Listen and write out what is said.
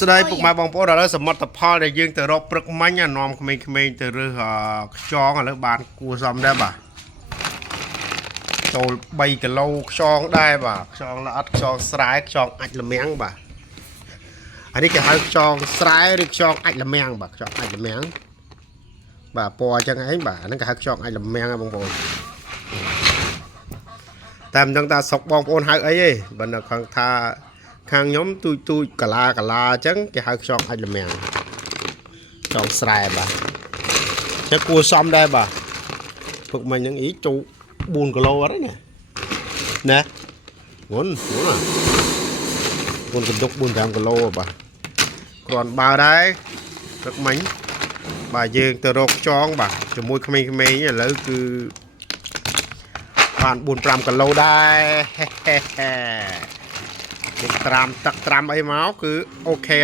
ស្ដីពុកម៉ែបងប្អូនដល់សមិទ្ធផលដែលយើងទៅរកព្រឹកមិញនាំក្មេងៗទៅរើសខ្យងឥឡូវបានគួរសមដែរបាទចូល3គីឡូខ្យងដែរបាទខ្យងល្អិតខ្យងស្រែខ្យងអាចល្មាំងបាទអានេះគេហៅខ្យងស្រែឬខ្យងអាចល្មាំងបាទខ្យងអាចល្មាំងបាទពណ៌អញ្ចឹងឯងបាទហ្នឹងគេហៅខ្យងអាចល្មាំងបងប្អូនតែមិនដឹងថាស្រុកបងប្អូនហៅអីទេបើនៅខាងថាខាងខ្ញុំទូចកាឡាអញ្ចឹងគេហៅខ្យងអាចល្មាំងខ្យងស្រែបាទតែគួរសមដែរបាទពឹកមិញហ្នឹងអីចូល4គីឡូអត់ទេណាងុនកណ្ដុក 4-5 គីឡូបាទគ្រាន់បើដែរពឹកមិញបាទយើងទៅរកខ្យងបាទជាមួយក្មេងៗឥឡូវគឺបាន 4-5 គីឡូដែរ ត្រាំទឹកត្រាំអីមកគឺអូខេ